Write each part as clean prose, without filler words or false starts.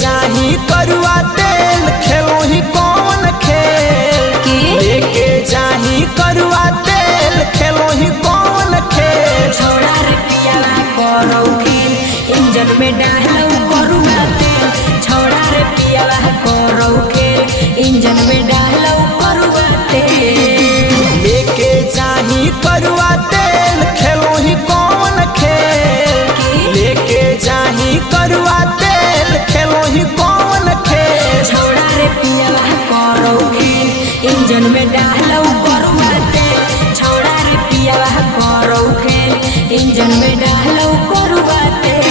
जाही करुआ तेल खेलो ही कौन खेल लेके जाही करुआ तेल खेलो ही कौन खेल। छोड़ा रे पियावा करो खेल इंजन में डालो करुआ तेल। छोड़ा रे पियावा करो खेल इंजन में डालो करुआ तेल। लेके जाही करुआ तेल खेलो ही कौन खेल लेके जाही करुआ तेल खेलो ही कौन खेल। छोड़ा रे पियावा करो खेल इंजन में डालो करुआ तेल। छोड़ा रे पियावा करो खेल इंजन में डालो करुआ तेल।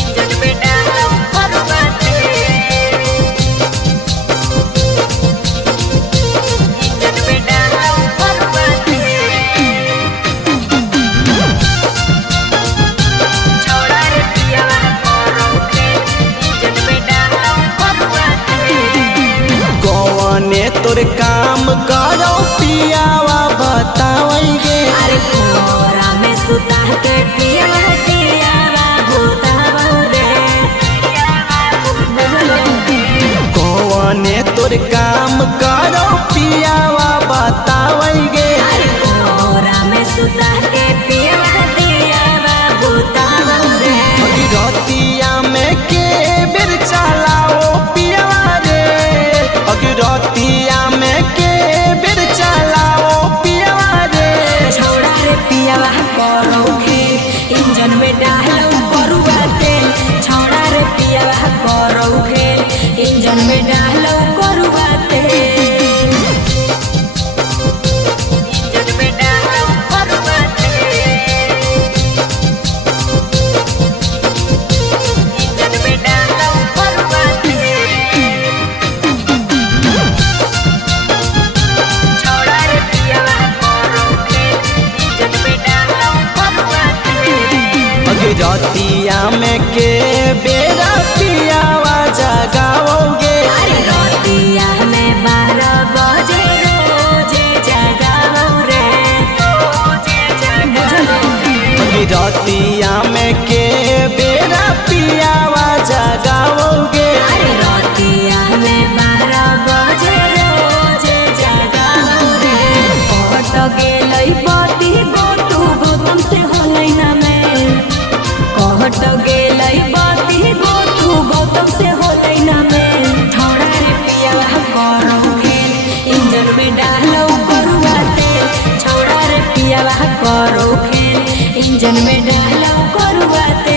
इंजन में डालो करुआ तेल। इंजन में डालो करुआ तेल। छोड़ा रे पियावा करो खेल इंजन में डालो करुआ तेल। कौने तोर काम करो पियावा बतावेंगे। अरे कोरा में सुता के पियावा पियावा भूतावा रे। कौने तोर काम करो पियावा बतावेंगे। अरे कोरा में सुता के पियावा पियावा भूतावा रे। अगिरतिया में के बेर चलाओ पियावा रे। अगिरतिया में के बेर चलाओ पियावा रे। छोड़ा रे पियावा करो खेल इंजन में डालो करुआ तेल। छोड़ा रे पियावा करो खेल इंजन में डालो करुआ तेल। इंजन में डालो करुआ तेल। इंजन में डालो करुआ तेल। छोड़ा रे पियावा करो खेल इंजन में डालो करुआ तेल। अगिरतिया में के बेरा पियावा जगाओगे। अरे रोटिया में 12 बजे रोजे जगाओ रे। अगिरतिया में के बेरा पियावा जगाओगे। अरे रोटिया में 12 बजे रोजे जगाओ रे। कट गेलै पति गोतू गोतम से होलै ना में। कट गेलै पति गोतू गोतम से होलै ना में। छोड़ा रे पियावा करो खेल इंजन में डालो करुआ तेल। छोड़ा रे पियावा करो खेल इंजन में डालो करुआ तेल।